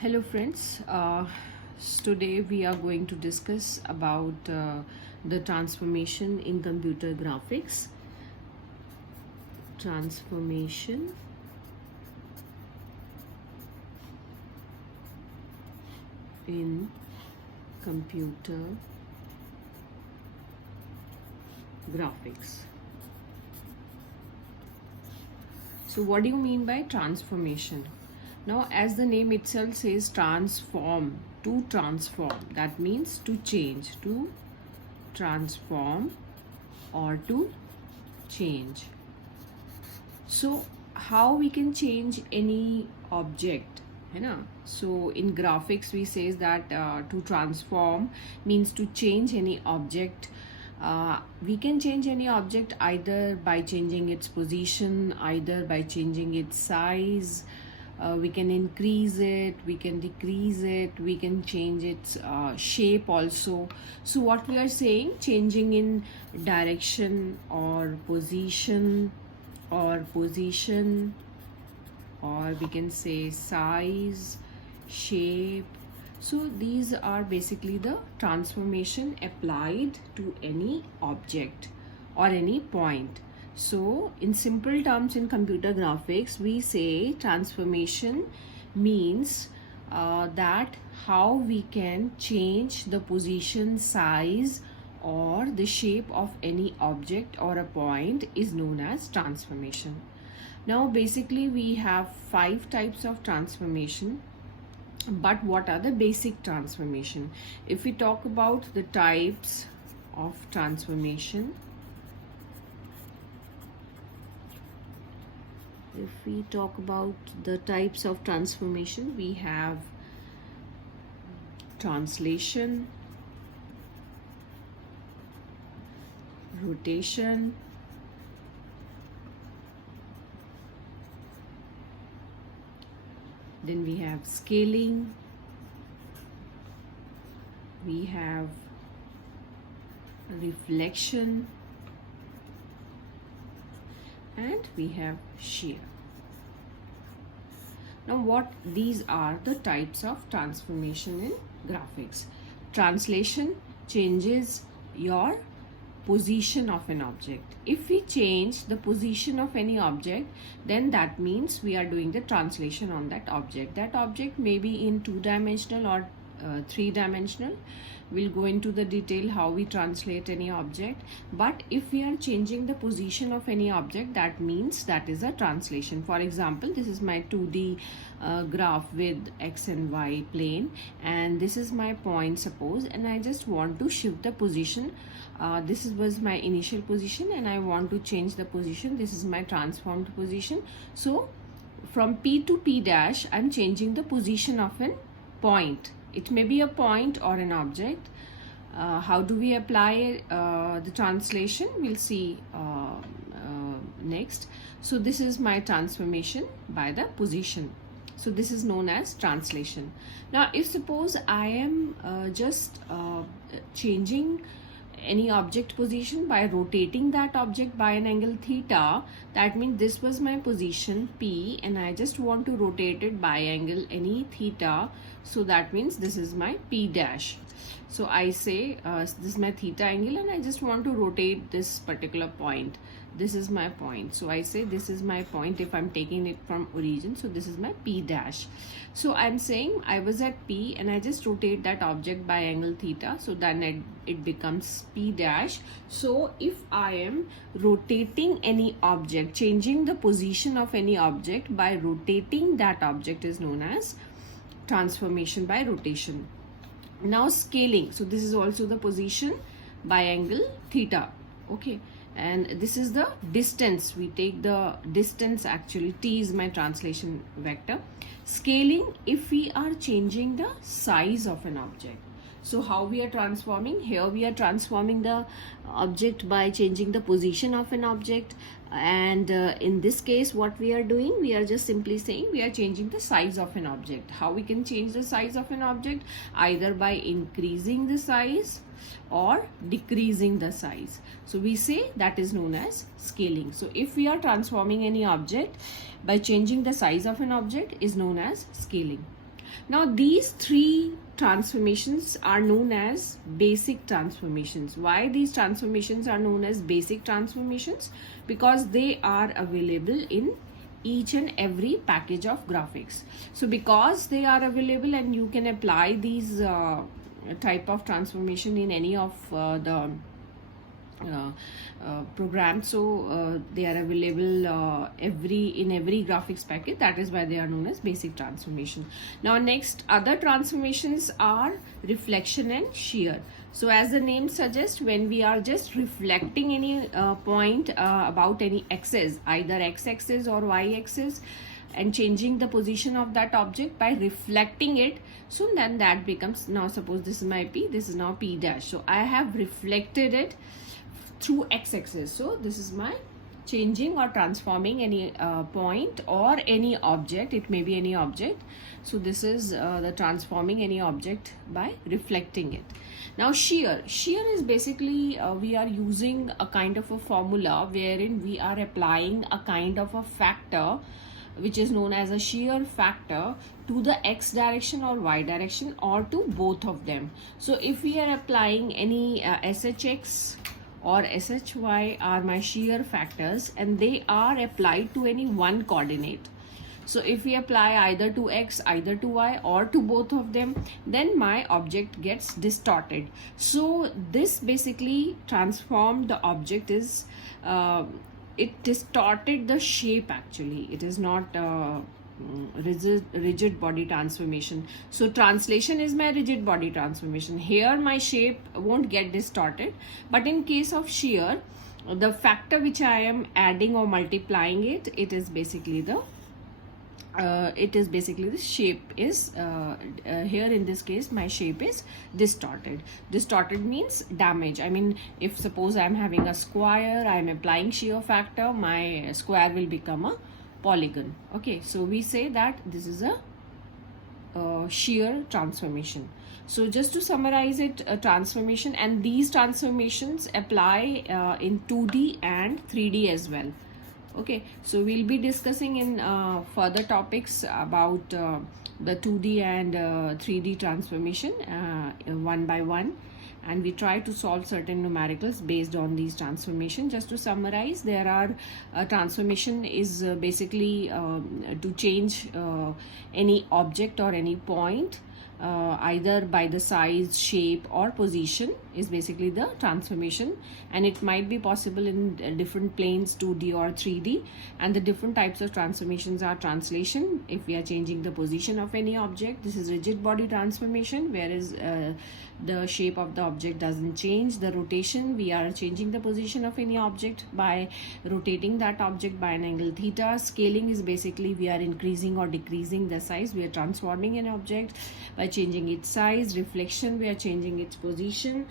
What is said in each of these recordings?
Hello friends, today we are going to discuss about the transformation in computer graphics. Transformation in computer graphics. So what do you mean by transformation? Now, as the name itself says, transform, to transform, that means to change, to transform or to change. So how we can change any object, है ना? So in graphics we says that to transform means to change any object. We can change any object either by changing its position, either by changing its size. We can increase it, we can decrease it, we can change its shape also. So what we are saying, changing in direction or position, or we can say size, shape. So these are basically the transformation applied to any object or any point. So in simple terms in computer graphics, we say transformation means that how we can change the position, size or the shape of any object or a point is known as transformation. Now basically we have 5 types of transformation. But what are the basic transformation? If we talk about the types of transformation, we have translation, rotation, then we have scaling, we have reflection, and we have shear. Now what these are the types of transformation in graphics. Translation changes your position of an object. If we change the position of any object, then that means we are doing the translation on that object. That object may be in 2-dimensional or 3-dimensional. We'll go into the detail how we translate any object. But if we are changing the position of any object, that means that is a translation. For example, this is my 2D graph with X and Y plane, and this is my point, suppose, and I just want to shift the position. This was my initial position and I want to change the position. This is my transformed position. So from P to P dash, I'm changing the position of an point. It may be a point or an object. How do we apply the translation? We'll see next. So this is my transformation by the position. So this is known as translation. Now if suppose I am just changing any object position by rotating that object by an angle theta, that means this was my position P and I just want to rotate it by angle any theta, so that means this is my P dash. So I say this is my theta angle and I just want to rotate this particular point. This is my point, so I say this is my point if I'm taking it from origin. So this is my P dash. So I'm saying I was at P and I just rotate that object by angle theta, so then it becomes P dash. So if I am rotating any object, changing the position of any object by rotating that object is known as transformation by rotation. Now scaling, so this is also the position by angle theta, okay, and this is the distance. We take the distance, actually T is my translation vector. Scaling, if we are changing the size of an object. So how we are transforming? Here we are transforming the object by changing the position of an object, and in this case what we are doing, we are just simply saying we are changing the size of an object. How we can change the size of an object? Either by increasing the size or decreasing the size. So we say that is known as scaling. So if we are transforming any object by changing the size of an object is known as scaling. Now these three transformations are known as basic transformations. Why these transformations are known as basic transformations? Because they are available in each and every package of graphics. So because they are available and you can apply these type of transformation in any of the program, so they are available in every graphics package. That is why they are known as basic transformation. Now next, other transformations are reflection and shear. So as the name suggests, when we are just reflecting any point about any axis, either x-axis or y-axis, and changing the position of that object by reflecting it, so then that becomes, now suppose this is my P, this is now P dash, so I have reflected it through x-axis. So this is my changing or transforming any point or any object. It may be any object. So this is the transforming any object by reflecting it. Now shear is basically we are using a kind of a formula wherein we are applying a kind of a factor which is known as a shear factor to the x direction or y direction, or to both of them. So if we are applying any SHX or SHY are my shear factors, and they are applied to any one coordinate. So if we apply either to x, either to y, or to both of them, then my object gets distorted. So this basically transformed the object is it distorted the shape. Actually it is not rigid body transformation. So translation is my rigid body transformation. Here my shape won't get distorted, but in case of shear, the factor which I am adding or multiplying it, it is basically the shape is here in this case my shape is distorted. Distorted means damage. I mean, if suppose I am having a square, I am applying shear factor, my square will become a polygon. Okay, so we say that this is a shear transformation. So just to summarize it, transformation, and these transformations apply in 2D and 3D as well. Okay, so we'll be discussing in further topics about the 2D and 3D transformation one by one, and we try to solve certain numericals based on these transformation. Just to summarize, there are transformation is basically to change any object or any point either by the size, shape, or position is basically the transformation, and it might be possible in different planes, 2D or 3D. And the different types of transformations are translation, if we are changing the position of any object. This is rigid body transformation, whereas the shape of the object doesn't change. The rotation, we are changing the position of any object by rotating that object by an angle theta. Scaling is basically we are increasing or decreasing the size. We are transforming an object by changing its size. Reflection, we are changing its position,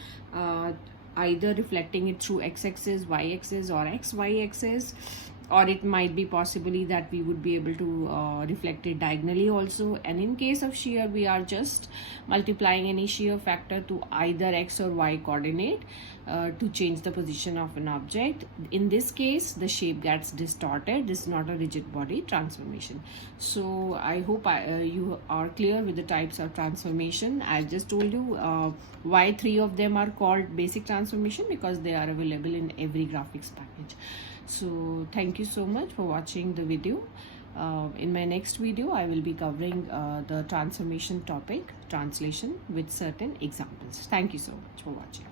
either reflecting it through x-axis, y-axis, or xy-axis, or it might be possibly that we would be able to reflect it diagonally also. And in case of shear, we are just multiplying any shear factor to either x or y coordinate to change the position of an object. In this case, the shape gets distorted. This is not a rigid body transformation. So I hope you are clear with the types of transformation. I just told you why 3 of them are called basic transformation, because they are available in every graphics package. So thank you so much for watching the video. In my next video, I will be covering the transformation topic, translation, with certain examples. Thank you so much for watching.